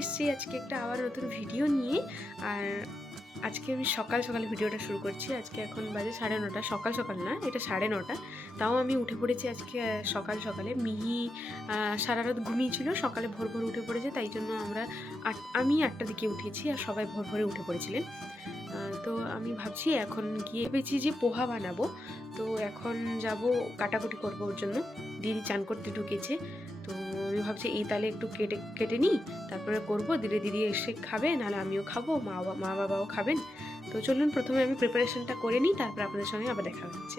এসেছি আজকে একটা আবার নতুন ভিডিও নিয়ে। আর আজকে আমি সকাল সকাল ভিডিওটা শুরু করছি। আজকে এখন বাজে 9:30, সকাল সকাল না, এটা 9:30। তাও আমি উঠে পড়েছি আজকে সকাল সকালে। মিহি সারা রাত ঘুমিয়েছিল, সকালে ভোর ভোর উঠে পড়েছে, তাই জন্য আমি 8টার দিকে উঠেছি আর সবাই ভোর ভোরে উঠে পড়েছিলেন। তো আমি ভাবছি এখন গিয়ে ভেবেছি যে পোহা বানাবো। তো এখন যাব কাটাকুটি করবো ওর জন্য। দিদি চান করতে ঢুকেছে, তো আমি ভাবছি এই তালে একটু কেটে কেটে নিই, তারপরে করবো। ধীরে দিদি এসে খাবে, নাহলে আমিও খাবো, মা বাবাও খাবেন। তো চলুন প্রথমে আমি প্রিপারেশনটা করে নিই, তারপর আপনাদের সঙ্গে আবার দেখা হচ্ছে।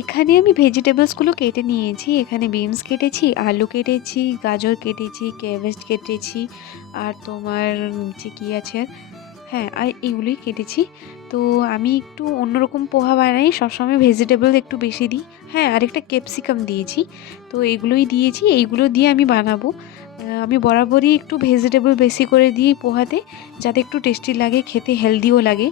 এখানে আমি ভেজিটেবলসগুলো কেটে নিয়েছি। এখানে বিনস কেটেছি, আলু কেটেছি, গাজর কেটেছি, ক্যাবেজ কেটেছি, আর তোমার যে কী আছে হ্যাঁ, আর এগুলোই কেটেছি। তো আমি একটু অন্যরকম পোহা বানাই, সবসময় ভেজিটেবল একটু বেশি দিই। হ্যাঁ, আরেকটা ক্যাপসিকাম দিয়েছি। তো এগুলোই দিয়েছি, এইগুলো দিয়ে আমি বানাবো। আমি বরাবরই একটু ভেজিটেবল বেশি করে দিই পোহাতে, যাতে একটু টেস্টি লাগে, খেতে হেলদিও লাগে।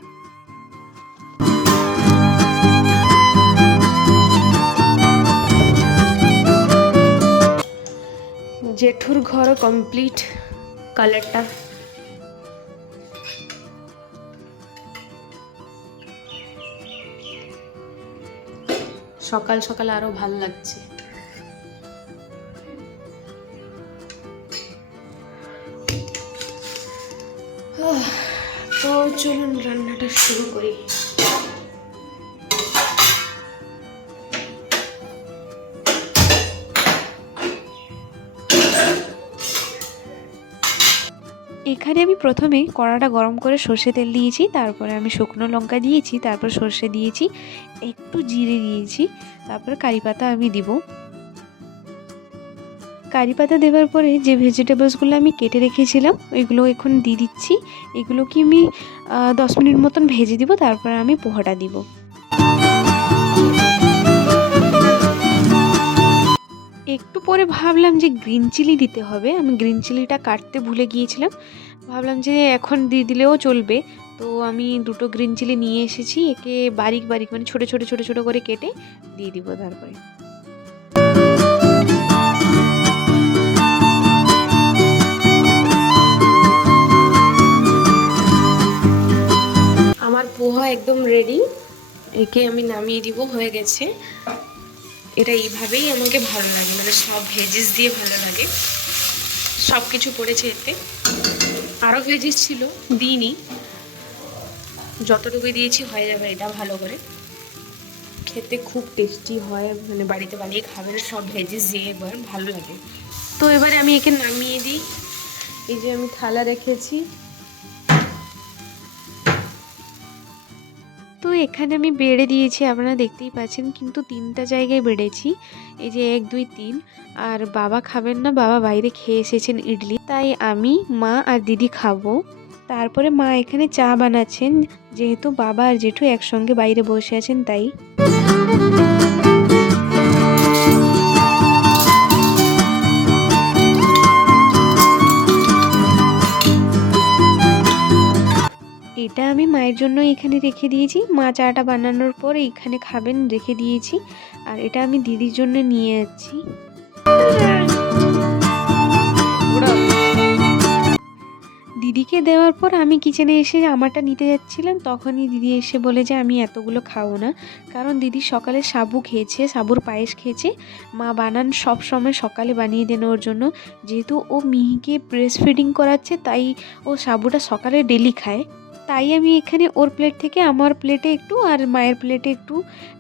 জেঠুর ঘর কমপ্লিট, কালারটা সকাল সকাল আরো ভালো লাগছে। তো চলুন রান্নাটা শুরু করি। এখানে আমি প্রথমে কড়াটা গরম করে সর্ষে তেল দিয়েছি, তারপরে আমি শুকনো লঙ্কা দিয়েছি, তারপর সর্ষে দিয়েছি, একটু জিরে দিয়েছি, তারপর কারি পাতা আমি দিব। কারি পাতা দেওয়ার পরে যে ভেজিটেবলসগুলো আমি কেটে রেখেছিলাম ওইগুলো এখন দিয়ে দিচ্ছি। এগুলোকে আমি 10 মিনিট মতন ভেজে দিব, তারপর আমি পোহাটা দিব। একটু পরে ভাবলাম যে গ্রিন চিলি দিতে হবে, আমি গ্রিন চিলিটা কাটতে ভুলে গিয়েছিলাম। ভাবলাম যে এখন দিয়ে দিলেও চলবে। তো আমি 2টো গ্রিন চিলি নিয়ে এসেছি, একে বারিক বারিক মানে ছোটো ছোটো ছোটো ছোটো করে কেটে দিয়ে দিব। তারপরে আমার পোহা একদম রেডি, একে আমি নামিয়ে দিব, হয়ে গেছে। এটা এইভাবেই আমাকে ভালো লাগে, মানে সব ভেজিস দিয়ে ভালো লাগে, সব কিছু পড়েছে এতে। আরও ভেজিস ছিল, দিইনি, যতটুকুই দিয়েছি হয়ে যাবে। এটা ভালো করে খেতে খুব টেস্টি হয়, মানে বাড়িতে বানিয়ে খাবেন সব ভেজিস দিয়ে, একবার ভালো লাগে। তো এবারে আমি একে নামিয়ে দিই। এই যে আমি থালা রেখেছি। তো এখানে আমি বেড়ে দিয়েছি, আপনারা দেখতেই পাচ্ছেন, কিন্তু 3টা জায়গায় বেড়েছি। এই যে 1 2 3। আর বাবা খাবেন না, বাবা বাইরে খেয়ে এসেছেন ইডলি, তাই আমি, মা আর দিদি খাবো। তারপরে মা এখানে চা বানাচ্ছেন, যেহেতু বাবা আর জেঠু একসঙ্গে বাইরে বসে আছেন তাই। এটা আমি মায়ের জন্য এখানে রেখে দিয়েছি, মা চাটা বানানোর পর এখানে খাবেন রেখে দিয়েছি। আর এটা আমি দিদির জন্য নিয়ে যাচ্ছি। দিদিকে দেওয়ার পর আমি কিচেনে এসে আমারটা নিতে যাচ্ছিলাম, তখনই দিদি এসে বলে যে আমি এতগুলো খাবো না, কারণ দিদি সকালে সাবু খেয়েছে, সাবুর পায়েস খেয়েছে। মা বানান সব সময় সকালে বানিয়ে দেন ওর জন্য, যেহেতু ও মিহিকে ব্রেস্ট ফিডিং করাচ্ছে, তাই ও সাবুটা সকালে ডেলি খায়। তাই আমি এখানে ওর প্লেট থেকে আমার প্লেটে একটু আর মায়ের প্লেটে একটু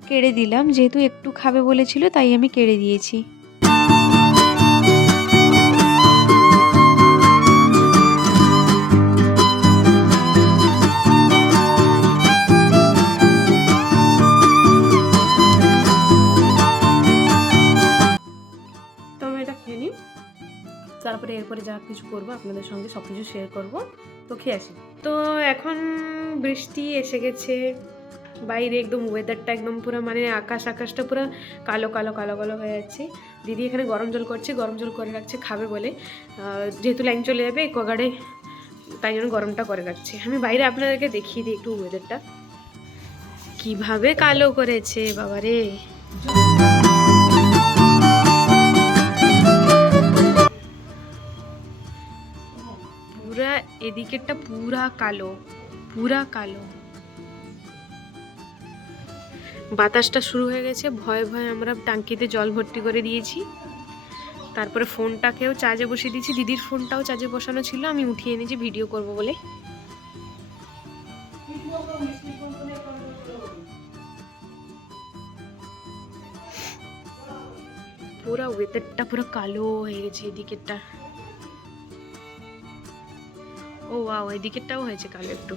কেড়ে দিলাম, যেহেতু একটু খাবে বলেছিল তাই আমি কেড়ে দিয়েছি। তো আমি এটা খেয়ে নিই, তারপরে এরপরে যা কিছু করবো আপনাদের সঙ্গে সব কিছু শেয়ার করবো। তো খেয়ে আসি। তো এখন বৃষ্টি এসে গেছে, বাইরে একদম ওয়েদারটা একদম পুরো, মানে আকাশটা পুরো কালো কালো কালো কালো হয়ে যাচ্ছে। দিদি এখানে গরম জল করছে, গরম জল করে রাখছে খাবে বলে, যেহেতু লাইন চলে যাবে একোয়াগার্ডে, তাই জন্য গরমটা করে রাখছে। আমি বাইরে আপনাদেরকে দেখিয়ে দিই একটু ওয়েদারটা কিভাবে কালো করেছে, বাবারে। পুরা এদিকেরটা পুরা কালো, পুরা কালো। বাতাসটা শুরু হয়ে গেছে, ভয়ে ভয়ে আমরা টাঙ্কিতে জল ভর্তি করে দিয়েছি। তারপরে ফোনটাকেও চার্জে বসিয়ে দিয়েছি, দিদির ফোনটাও চার্জে বসানো ছিল, আমি উঠিয়ে এনেছি ভিডিও করব বলে। পুরা ওয়েদারটা পুরো কালো হয়ে গেছে এদিকেরটা। ও ওয়াও, এদিকেরটাও হয়েছে কালো একটু।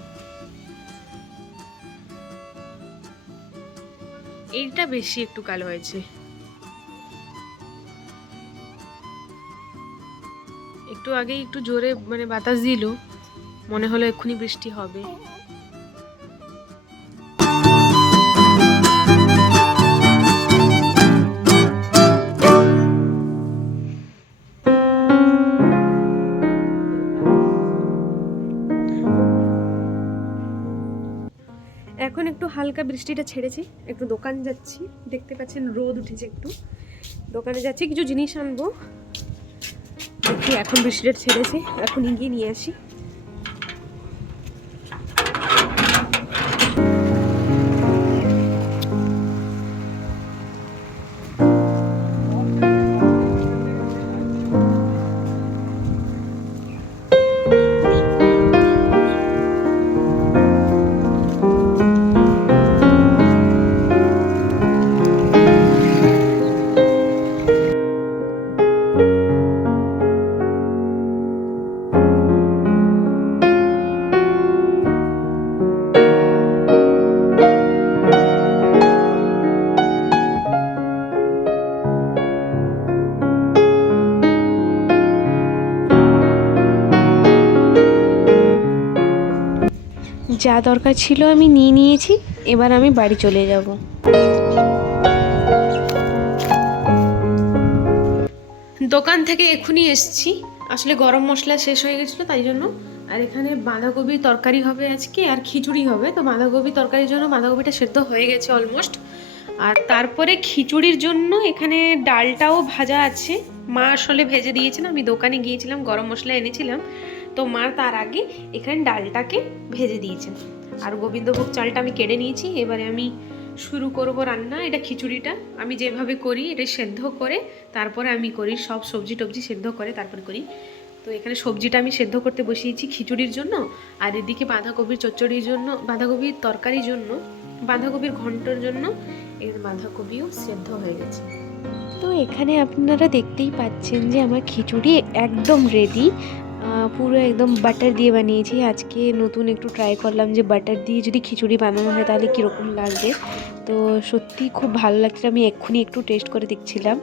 এইটা বেশি একটু কালো হয়েছে। একটু আগে একটু জোরে মানে বাতাস দিল, মনে হলো এক্ষুনি বৃষ্টি হবে। এখন একটু হালকা বৃষ্টিটা ছেড়েছে, একটু দোকান যাচ্ছি, দেখতে পাচ্ছেন রোদ উঠেছে, একটু দোকানে যাচ্ছি, কিছু জিনিস আনবো। দেখি এখন বৃষ্টিটা ছেড়েছে, এখন এগিয়ে নিয়ে আসি। যা দরকার ছিল আমি নিয়ে নিয়েছি, এবার আমি বাড়ি চলে যাব। দোকান থেকে এক্ষুনি এসেছি, আসলে গরম মশলা শেষ হয়ে গেছিলো তাই জন্য। আর এখানে বাঁধাকপির তরকারি হবে আজকে, আর খিচুড়ি হবে। তো বাঁধাকপি তরকারির জন্য বাঁধাকপিটা সেদ্ধ হয়ে গেছে অলমোস্ট। আর তারপরে খিচুড়ির জন্য এখানে ডালটাও ভাজা আছে, মা আসলে ভেজে দিয়েছেন, আমি দোকানে গিয়েছিলাম গরম মশলা এনেছিলাম, তো মা তার আগে এখানে ডালটাকে ভেজে দিয়েছেন। আর গোবিন্দভোগ চালটা আমি কেটে নিয়েছি, এবারে আমি শুরু করব রান্না। এটা খিচুড়িটা আমি যেভাবে করি, এটা সেদ্ধ করে তারপরে আমি করি, সব সবজি টবজি সেদ্ধ করে তারপরে করি। তো এখানে সবজিটা আমি সেদ্ধ করতে বসিয়েছি খিচুড়ির জন্য, আর এদিকে বাঁধাকপির চচ্চড়ির জন্য, বাঁধাকপির তরকারির জন্য, বাঁধাকপির ঘন্টর জন্য এর বাঁধাকপিও সেদ্ধ হয়ে গেছে। তো এখানে আপনারা দেখতেই পাচ্ছেন যে আমার খিচুড়ি একদম রেডি, পুরো একদম বাটার দিয়ে বানিয়েছি। আজকে নতুন একটু ট্রাই করলাম যে বাটার দিয়ে যদি খিচুড়ি বানানো হয় তাহলে কীরকম লাগবে। তো সত্যি খুব ভালো লাগছে, আমি এক্ষুনি একটু টেস্ট করে দেখছিলাম।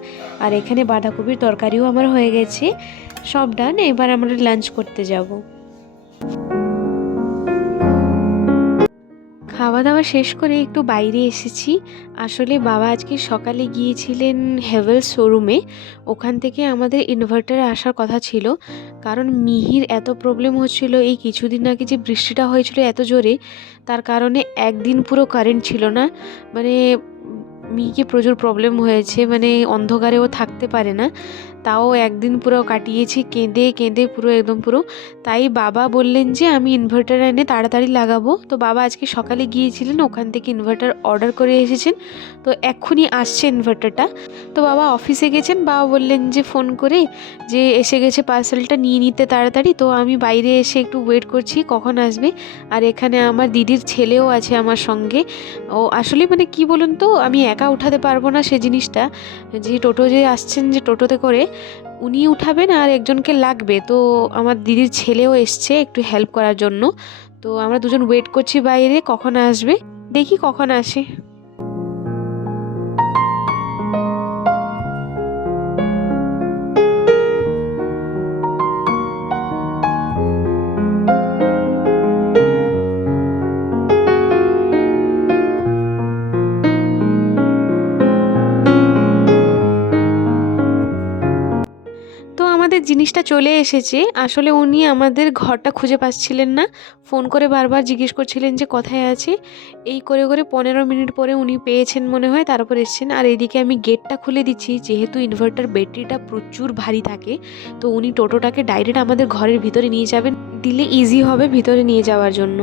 আর এখানে বাঁধাকপির তরকারিও আমার হয়ে গেছে, সব ডান। এবার আমরা লাঞ্চ করতে যাব। খাওয়া দাওয়া শেষ করে একটু বাইরে এসেছি। আসলে বাবা আজকে সকালে গিয়েছিলেন হেভেলস শোরুমে, ওখান থেকে আমাদের ইনভার্টারে আসার কথা ছিল। কারণ মিহির এত প্রবলেম হচ্ছিল, এই কিছুদিন আগে যে বৃষ্টিটা হয়েছিল এত জোরে, তার কারণে একদিন পুরো কারেন্ট ছিল না। মানে মিহিকে প্রচুর প্রবলেম হয়েছে, মানে অন্ধকারেও থাকতে পারে না। তাও একদিন পুরো কাটিয়েছি কেঁদে কেঁদে, পুরো একদম পুরো। তাই বাবা বললেন যে আমি ইনভার্টার এনে তাড়াতাড়ি লাগাবো। তো বাবা আজকে সকালে গিয়েছিলেন, ওখান থেকে ইনভার্টার অর্ডার করে এসেছেন। তো এক্ষুনি আসছে ইনভার্টারটা। তো বাবা অফিসে গেছেন, বাবা বললেন যে ফোন করে যে এসে গেছে, পার্সেলটা নিয়ে নিতে তাড়াতাড়ি। তো আমি বাইরে এসে একটু ওয়েট করছি কখন আসবে। আর এখানে আমার দিদির ছেলেও আছে আমার সঙ্গে। ও আসলে মানে কি বলুন তো, আমি একা উঠাতে পারবো না সে জিনিসটা, যে টোটো যে আসছেন যে টোটোতে করে উনি উঠাবেন আর একজনকে লাগবে। তো আমার দিদির ছেলেও এসছে একটু হেল্প করার জন্য। তো আমরা দুজন ওয়েট করছি বাইরে, কখন আসবে, দেখি কখন আসে। জিনিসটা চলে এসেছে। আসলে উনি আমাদের ঘরটা খুঁজে পাচ্ছিলেন না, ফোন করে বারবার জিজ্ঞেস করছিলেন যে কোথায় আছে। এই করে করে 15 মিনিট পরে উনি পেয়েছেন মনে হয়, তারপর এসেছেন। আর এদিকে আমি গেটটা খুলে দিচ্ছি, যেহেতু ইনভার্টার ব্যাটারিটা প্রচুর ভারী থাকে, তো উনি টোটোটাকে ডাইরেক্ট আমাদের ঘরের ভিতরে নিয়ে যাবেন, দিলে ইজি হবে ভিতরে নিয়ে যাওয়ার জন্য।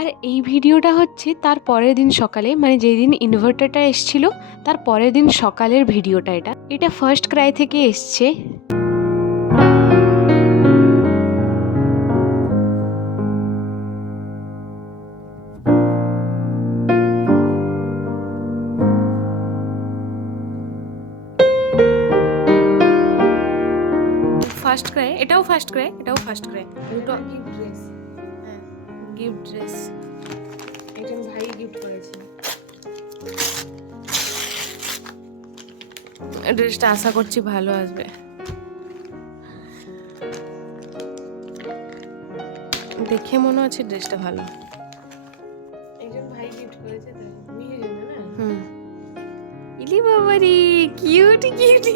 আর এই ভিডিওটা হচ্ছে তার পরের দিন সকালে, মানে যেদিন ইনভার্টারটা এসছিল তার পরের দিন সকালের ভিডিওটা। এটা ফার্স্ট ক্রাই থেকে এসছে। ফার্স্ট ক্রাই, এটাও ফার্স্ট ক্রাই, এটাও ফার্স্ট ক্রাই। দুটো গিফট ড্রেস, হ্যাঁ গিফট ড্রেস, এটা ভাই গিফট করেছে। ড্রেসটা আশা করছি ভালো আসবে। দেখে মনে হচ্ছে ড্রেসটা ভালো। একজন ভাই গিফট করেছে, নিয়ে যাবে না? হুম। ইলি বাবারি কিউটি কিউটি,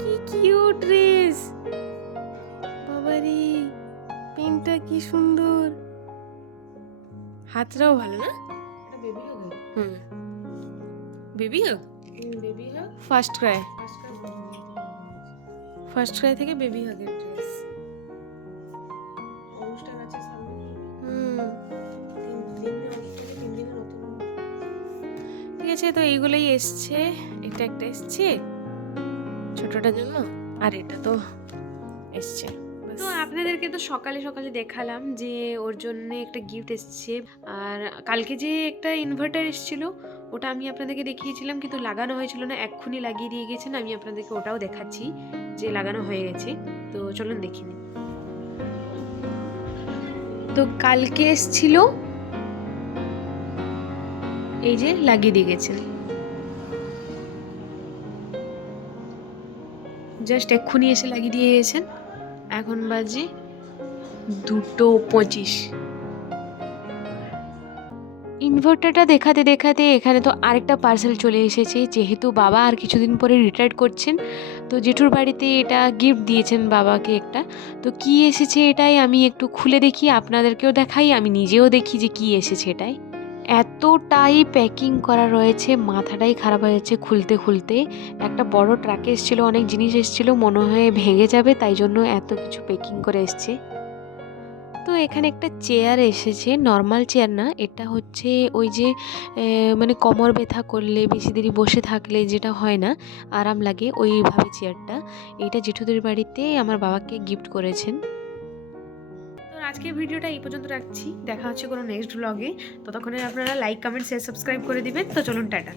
কি কিউট ড্রেস বাবারি, পেনটা কি সুন্দর, হাতটাও ভালো না? এটা বেবি হবে। হুম, বেবি হোক, বেবি হোক। ফার্স্ট ক্রাই, ফার্স্ট ক্রাই থেকে বেবি হাগের ড্রেস। অনুষ্ঠান আছে সামনে। ঠিক আছে, তো এইগুলোই এসছে। এটা একটা এসছে ছোটটার জন্য, আর এটা তো এসছে। তো আপনাদেরকে তো সকালে সকালে দেখালাম যে ওর জন্য একটা গিফট এসছে। আর কালকে যে একটা ইনভার্টার এসেছিল ওটা আমি আপনাদেরকে দেখিয়েছিলাম, কিন্তু লাগানো হয়েছিল না, এক্ষুনি লাগিয়ে দিয়ে গেছেন। আমি আপনাদেরকে ওটাও দেখাচ্ছি যে লাগানো হয়ে গেছে। তো চলুন দেখি নিন। তো কালকে এসেছিল, এই যে লাগিয়ে দিয়ে গেছেন, জাস্ট এক্ষুনি এসে লাগিয়ে দিয়ে গেছেন। এখন বাজে 2:25। ইনভার্টারটা দেখাতে দেখাতে এখানে তো আরেকটা পার্সেল চলে এসেছে। যেহেতু বাবা আর কিছুদিন পরে রিটায়ার করছেন, তো জেঠুর বাড়িতে এটা গিফট দিয়েছেন বাবাকে একটা। তো কি এসেছে এটাই আমি একটু খুলে দেখি, আপনাদেরকেও দেখাই, আমি নিজেও দেখি যে কি এসেছে এটাই। এতটাই প্যাকিং করা রয়েছে, মাথাটাই খারাপ হয়ে যাচ্ছে খুলতে খুলতে। একটা বড় ট্রাকে এসেছিলো, অনেক জিনিস এসেছিলো, মনে হয় ভেঙে যাবে, তাই জন্য এত কিছু প্যাকিং করে এসছে। তো এখানে একটা চেয়ার এসেছে, নর্মাল চেয়ার না, এটা হচ্ছে ওই যে মানে কোমর ব্যথা করলে বেশি দেরি বসে থাকলে যেটা হয় না, আরাম লাগে ওইভাবে চেয়ারটা। এইটা জেঠুদের বাড়িতে আমার বাবাকে গিফট করেছেন। তো আজকের ভিডিওটা এই পর্যন্ত রাখছি, দেখা হচ্ছে কোনো নেক্সট ব্লগে। ততক্ষণে আপনারা লাইক, কমেন্ট, শেয়ার, সাবস্ক্রাইব করে দিবেন। তো চলুন, টাটা।